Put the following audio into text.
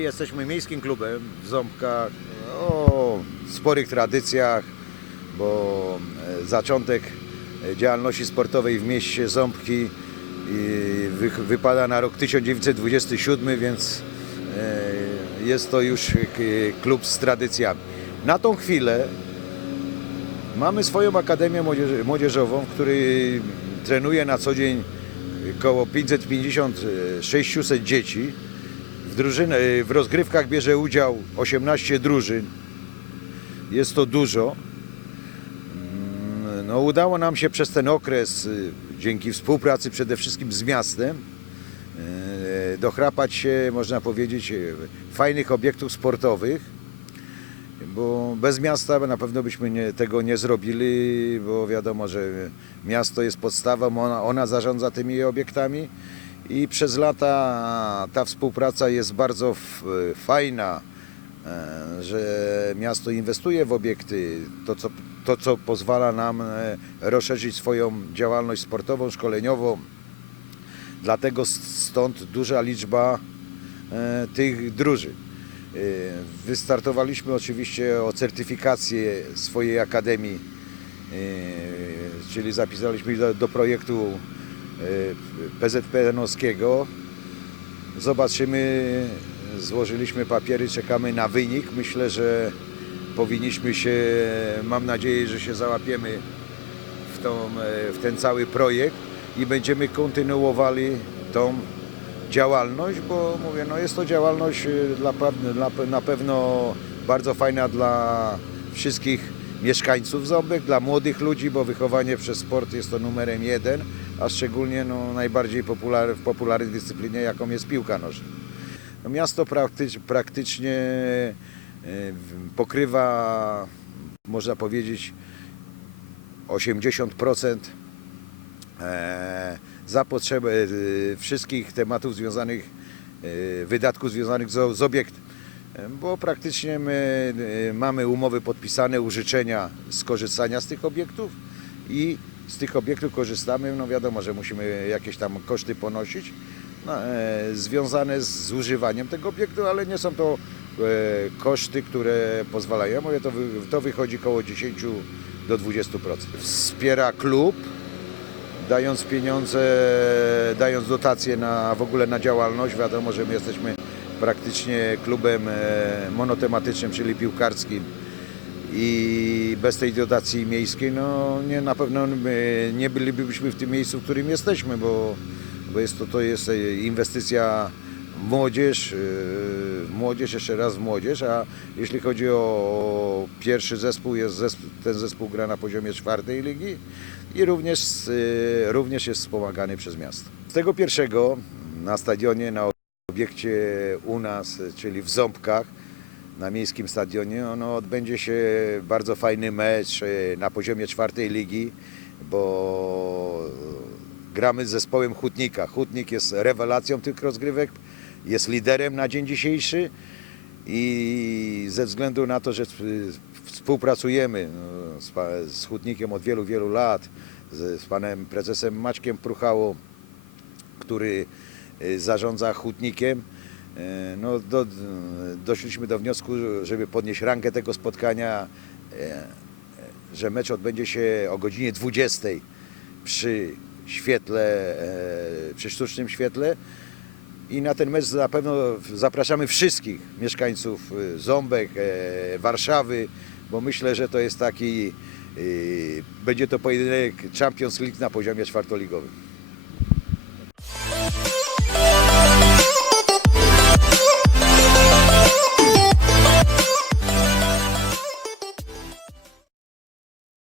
jesteśmy miejskim klubem w Ząbkach o sporych tradycjach, bo e, zaczątek e, działalności sportowej w mieście Ząbki wypada na rok 1927, więc e, jest to już klub z tradycjami. Na tą chwilę mamy swoją akademię młodzież- młodzieżową, w której trenuje na co dzień około 550-600 dzieci. W, drużyn, w rozgrywkach bierze udział 18 drużyn. Jest to dużo. Mm, No, udało nam się przez ten okres, y, dzięki współpracy przede wszystkim z miastem, y, dochrapać się, można powiedzieć, y, fajnych obiektów sportowych, bo bez miasta na pewno byśmy nie, tego nie zrobili, bo wiadomo, że miasto jest podstawą, ona, ona zarządza tymi obiektami i przez lata ta współpraca jest bardzo fajna, e, że miasto inwestuje w obiekty, to co, to co pozwala nam e, rozszerzyć swoją działalność sportową, szkoleniową. Dlatego stąd duża liczba e, tych drużyn. Wystartowaliśmy oczywiście o certyfikację swojej akademii, czyli zapisaliśmy do, do projektu PZPN-owskiego. Zobaczymy, złożyliśmy papiery, czekamy na wynik. Myślę, że powinniśmy się, mam nadzieję, że się załapiemy w, tą, e, w ten cały projekt i będziemy kontynuowali tą działalność, bo mówię, no jest to działalność e, dla, dla, na pewno bardzo fajna dla wszystkich mieszkańców Ząbek, dla młodych ludzi, bo wychowanie przez sport jest to numerem jeden, a szczególnie no, najbardziej popular, w popularnej dyscyplinie, jaką jest piłka nożna. No, miasto praktycz, praktycznie e, pokrywa, można powiedzieć, 80% e, zapotrzebę e, wszystkich tematów związanych, wydatków związanych z, z obiektem. Bo praktycznie my e, mamy umowy podpisane, użyczenia z korzystania z tych obiektów i z tych obiektów korzystamy. No wiadomo, że musimy jakieś tam koszty ponosić no, e, związane z używaniem tego obiektu, ale nie są to e, koszty, które pozwalają. Ja mówię, to, wy, to wychodzi około 10 do 20%. Wspiera klub, dając pieniądze, dając dotacje na, w ogóle na działalność. Wiadomo, że my jesteśmy praktycznie klubem e, monotematycznym, czyli piłkarskim i bez tej dotacji miejskiej, no nie, na pewno my nie bylibyśmy w tym miejscu, w którym jesteśmy, bo, bo jest to, to jest e, inwestycja młodzież, w młodzież, jeszcze raz młodzież, a jeśli chodzi o pierwszy zespół, jest zespół, ten zespół gra na poziomie czwartej ligi i również, e, również jest wspomagany przez miasto. Z tego pierwszego na stadionie, na obiekcie u nas, czyli w Ząbkach, na miejskim stadionie, ono odbędzie się bardzo fajny mecz e, na poziomie czwartej ligi, bo gramy z zespołem Hutnika. Hutnik jest rewelacją tych rozgrywek, jest liderem na dzień dzisiejszy i ze względu na to, że współpracujemy no, z, Hutnikiem od wielu, wielu lat, z, panem prezesem Maćkiem Pruchałą, który y, zarządza hutnikiem. E, No, do, doszliśmy do wniosku, żeby podnieść rangę tego spotkania, e, że mecz odbędzie się o godzinie 20 przy świetle, e, przy sztucznym świetle. I na ten mecz na pewno zapraszamy wszystkich mieszkańców y, Ząbek, e, Warszawy, bo myślę, że to jest taki, y, będzie to pojedynek Champions League na poziomie czwartoligowym.